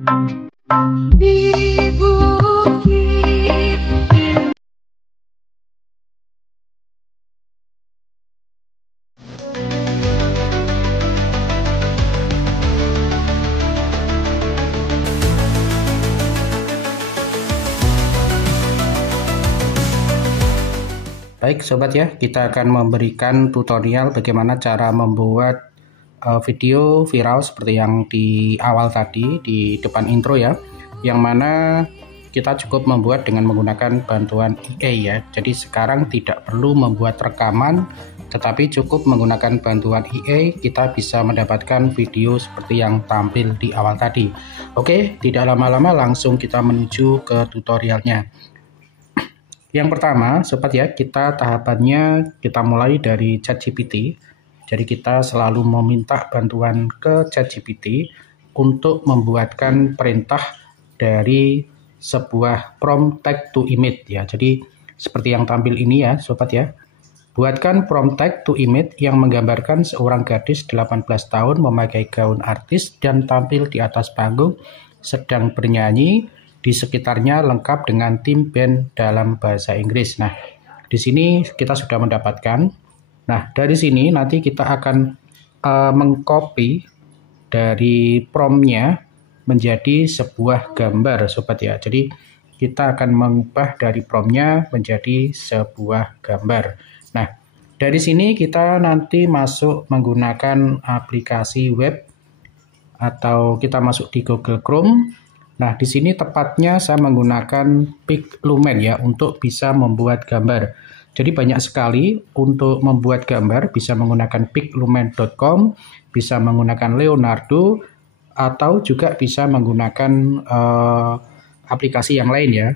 Baik sobat ya, kita akan memberikan tutorial bagaimana cara membuat video viral seperti yang di awal tadi di depan intro ya, yang mana kita cukup membuat dengan menggunakan bantuan EA ya. Jadi sekarang tidak perlu membuat rekaman, tetapi cukup menggunakan bantuan EA kita bisa mendapatkan video seperti yang tampil di awal tadi. Oke, tidak lama-lama langsung kita menuju ke tutorialnya. Yang pertama, sobat ya, kita tahapannya kita mulai dari ChatGPT. Jadi kita selalu meminta bantuan ke ChatGPT untuk membuatkan perintah dari sebuah prompt text to image ya. Jadi seperti yang tampil ini ya, sobat ya. Buatkan prompt text to image yang menggambarkan seorang gadis 18 tahun memakai gaun artis dan tampil di atas panggung sedang bernyanyi. Di sekitarnya lengkap dengan tim band dalam bahasa Inggris. Nah, di sini kita sudah mendapatkan. Nah, dari sini nanti kita akan mengcopy dari promptnya menjadi sebuah gambar, sobat ya. Jadi kita akan mengubah dari promptnya menjadi sebuah gambar. Nah, dari sini kita nanti masuk menggunakan aplikasi web atau kita masuk di Google Chrome. Nah, di sini tepatnya saya menggunakan Pixlumen ya untuk bisa membuat gambar. Jadi banyak sekali untuk membuat gambar bisa menggunakan pixlumen.com, bisa menggunakan Leonardo, atau juga bisa menggunakan aplikasi yang lain ya.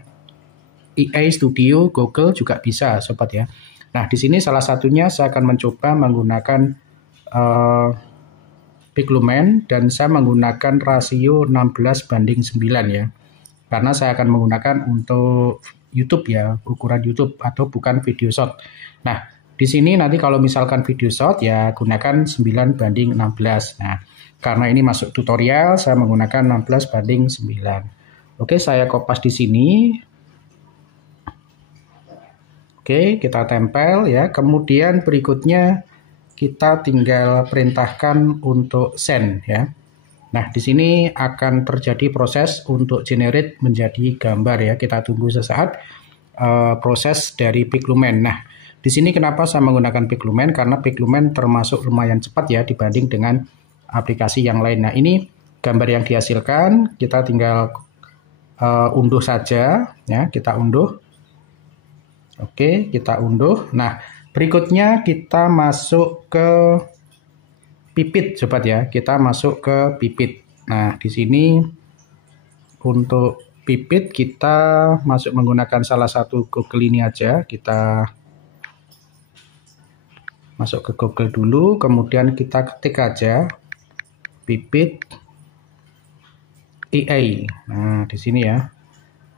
EA Studio, Google juga bisa, sobat ya. Nah, di sini salah satunya saya akan mencoba menggunakan Pixlumen dan saya menggunakan rasio 16:9 ya. Karena saya akan menggunakan untuk YouTube ya, ukuran YouTube atau bukan video short. Nah, di sini nanti kalau misalkan video short ya gunakan 9:16. Nah, karena ini masuk tutorial saya menggunakan 16:9. Oke, saya kopas di sini. Oke, kita tempel ya. Kemudian berikutnya kita tinggal perintahkan untuk send ya. Nah, di sini akan terjadi proses untuk generate menjadi gambar ya. Kita tunggu sesaat proses dari Pixlumen. Nah, di sini kenapa saya menggunakan Pixlumen? Karena Pixlumen termasuk lumayan cepat ya dibanding dengan aplikasi yang lain. Nah, ini gambar yang dihasilkan, kita tinggal unduh saja ya, kita unduh. Oke, kita unduh. Nah, berikutnya kita masuk ke Pipit, sobat ya. Kita masuk ke Pipit. Nah, di sini untuk Pipit kita masuk menggunakan salah satu Google ini aja. Kita masuk ke Google dulu, kemudian kita ketik aja Pipit EA. Nah, di sini ya.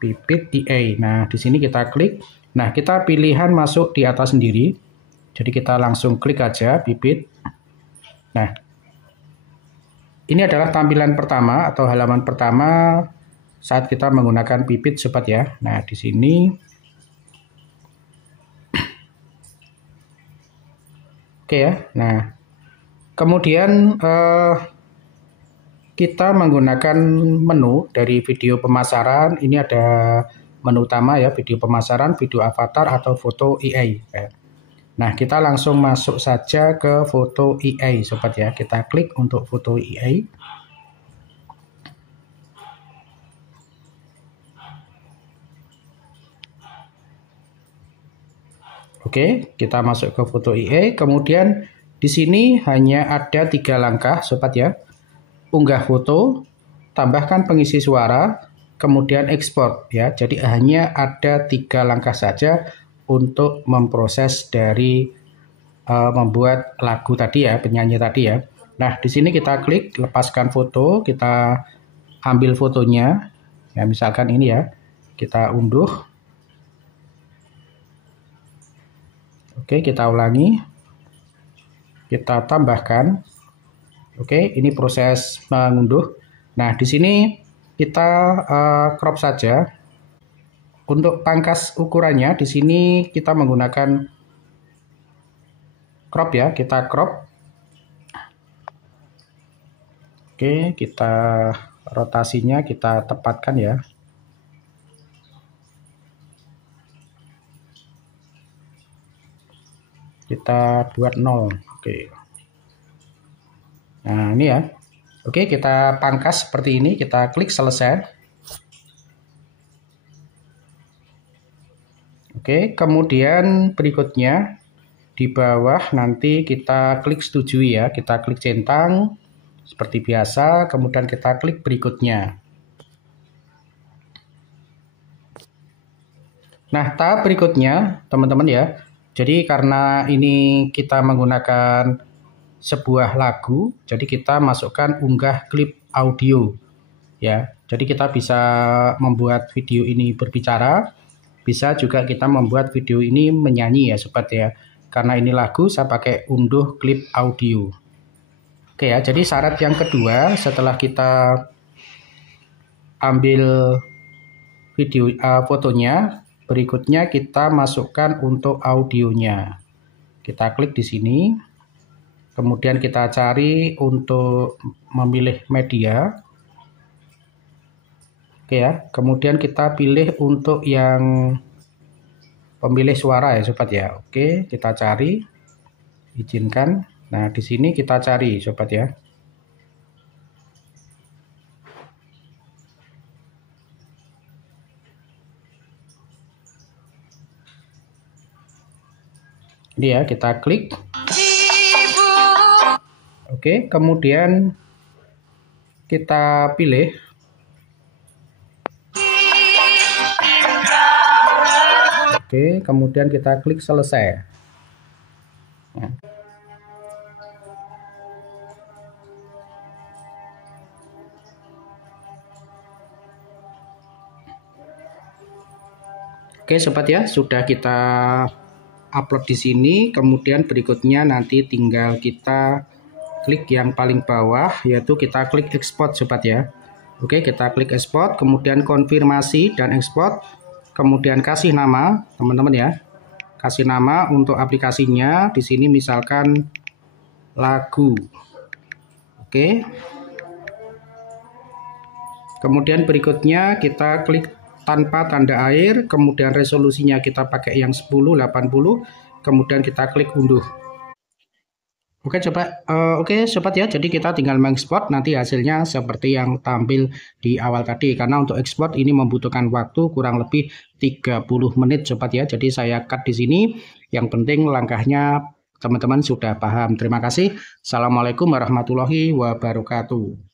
Pipit EA. Nah, di sini kita klik. Nah, kita pilihan masuk di atas sendiri. Jadi kita langsung klik aja Pipit. Nah, ini adalah tampilan pertama atau halaman pertama saat kita menggunakan Pipit, sobat ya. Nah, di sini oke ya. Nah, kemudian kita menggunakan menu dari video pemasaran. Ini ada menu utama ya, video pemasaran, video avatar atau foto EA ya. Nah, kita langsung masuk saja ke foto EA, sobat ya. Kita klik untuk foto EA. Oke, kita masuk ke foto EA. Kemudian di sini hanya ada 3 langkah, sobat ya. Unggah foto, tambahkan pengisi suara, kemudian ekspor ya. Jadi hanya ada 3 langkah saja untuk memproses dari membuat lagu tadi ya, penyanyi tadi ya. Nah, di sini kita klik lepaskan foto, kita ambil fotonya. Ya, misalkan ini ya. Kita unduh. Oke, kita ulangi. Kita tambahkan. Oke, ini proses mengunduh. Nah, di sini kita crop saja. Untuk pangkas ukurannya di sini kita menggunakan crop ya, kita crop. Oke, kita rotasinya kita tepatkan ya. Kita buat 0. Oke. Nah, ini ya. Oke, kita pangkas seperti ini, kita klik selesai. Oke, kemudian berikutnya di bawah nanti kita klik setujui ya, kita klik centang seperti biasa, kemudian kita klik berikutnya. Nah, tahap berikutnya teman-teman ya, jadi karena ini kita menggunakan sebuah lagu, jadi kita masukkan unggah klip audio ya. Jadi kita bisa membuat video ini berbicara, bisa juga kita membuat video ini menyanyi ya sobat ya. Karena ini lagu, saya pakai unduh klip audio. Oke ya, jadi syarat yang kedua setelah kita ambil video fotonya, berikutnya kita masukkan untuk audionya. Kita klik di sini. Kemudian kita cari untuk memilih media. Oke ya. Kemudian kita pilih untuk yang pemilih suara ya sobat ya. Oke, kita cari. Izinkan. Nah, di sini kita cari sobat ya. Ini ya, kita klik. Oke, kemudian kita pilih. Oke, kemudian kita klik selesai. Nah. Oke, sobat ya, sudah kita upload di sini. Kemudian berikutnya nanti tinggal kita klik yang paling bawah, yaitu kita klik export sobat ya. Oke, kita klik export, kemudian konfirmasi dan export, kemudian kasih nama teman-teman ya. Kasih nama untuk aplikasinya di sini misalkan lagu. Oke. Kemudian berikutnya kita klik tanpa tanda air, kemudian resolusinya kita pakai yang 1080, kemudian kita klik unduh. Oke sobat ya, jadi kita tinggal mengekspor, nanti hasilnya seperti yang tampil di awal tadi. Karena untuk ekspor ini membutuhkan waktu kurang lebih 30 menit sobat ya. Jadi saya cut di sini. Yang penting langkahnya teman-teman sudah paham. Terima kasih. Assalamualaikum warahmatullahi wabarakatuh.